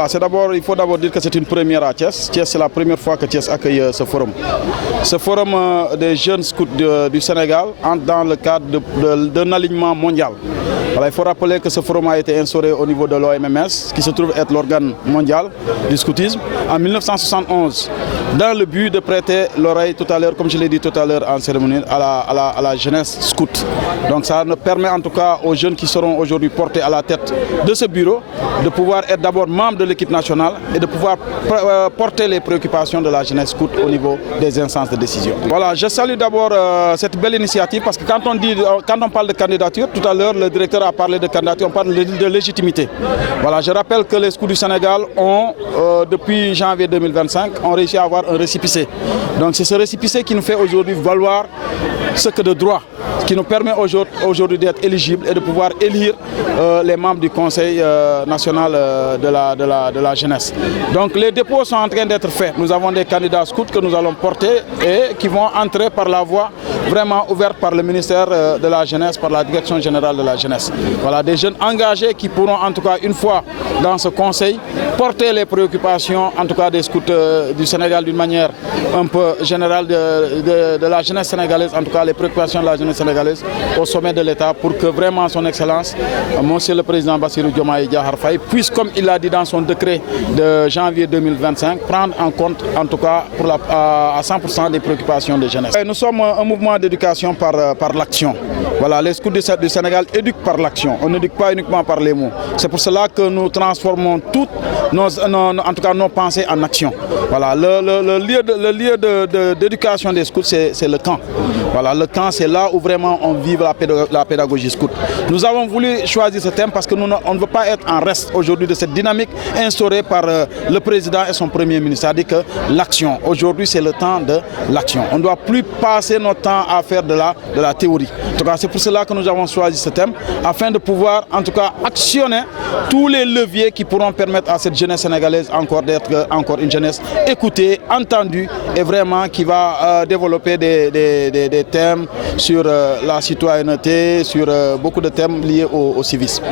Voilà, il faut d'abord dire que c'est une première à Thiès. Thiès, c'est la première fois que Thiès accueille ce forum. Ce forum des jeunes scouts du Sénégal entre dans le cadre d'un alignement mondial. Voilà, il faut rappeler que ce forum a été instauré au niveau de l'OMMS, qui se trouve être l'organe mondial du scoutisme, en 1971, dans le but de prêter l'oreille tout à l'heure, comme je l'ai dit tout à l'heure en cérémonie, à la jeunesse scout. Donc ça nous permet en tout cas aux jeunes qui seront aujourd'hui portés à la tête de ce bureau de pouvoir être d'abord membres de l'équipe nationale et de pouvoir porter les préoccupations de la jeunesse scout au niveau des instances de décision. Voilà, je salue d'abord cette belle initiative parce que quand on parle de candidature, tout à l'heure le directeur a parlé de candidature, on parle de légitimité. Voilà, je rappelle que les scouts du Sénégal ont, depuis janvier 2025, ont réussi à avoir un récépissé. Donc c'est ce récépissé qui nous fait aujourd'hui valoir ce que de droit, qui nous permet aujourd'hui d'être éligibles et de pouvoir élire les membres du Conseil national de la jeunesse. Donc les dépôts sont en train d'être faits. Nous avons des candidats scouts que nous allons porter et qui vont entrer par la voie vraiment ouverte par le ministère de la Jeunesse, par la Direction générale de la jeunesse. Voilà, des jeunes engagés qui pourront en tout cas une fois dans ce conseil porter les préoccupations en tout cas des scouts du Sénégal d'une manière un peu générale de la jeunesse sénégalaise, en tout cas les préoccupations de la jeunesse sénégalaise au sommet de l'État pour que vraiment son Excellence, Monsieur le Président Bassirou Diomaye Diakhar Faye, puisse, comme il l'a dit dans son décret de janvier 2025, prendre en compte en tout cas à 100% des préoccupations des jeunesses. Nous sommes un mouvement d'éducation par l'action. Voilà, les scouts du Sénégal éduquent par l'action, on n'éduque pas uniquement par les mots. C'est pour cela que nous transformons toutes nos pensées en action. Voilà, le lieu d'éducation des scouts, c'est le camp. Voilà, le camp, c'est là où vraiment on vit la pédagogie scout. Nous avons voulu choisir ce thème parce que on ne veut pas être en reste aujourd'hui de cette dynamique instaurée par le président et son premier ministre. C'est-à-dire que l'action, aujourd'hui, c'est le temps de l'action. On ne doit plus passer notre temps à faire de la théorie. En tout cas, c'est pour cela que nous avons choisi ce thème, afin de pouvoir, en tout cas, actionner tous les leviers qui pourront permettre à cette jeunesse sénégalaise d'être encore une jeunesse écoutée, entendue et vraiment qui va développer des thèmes sur la citoyenneté, sur beaucoup de thèmes liés au civisme.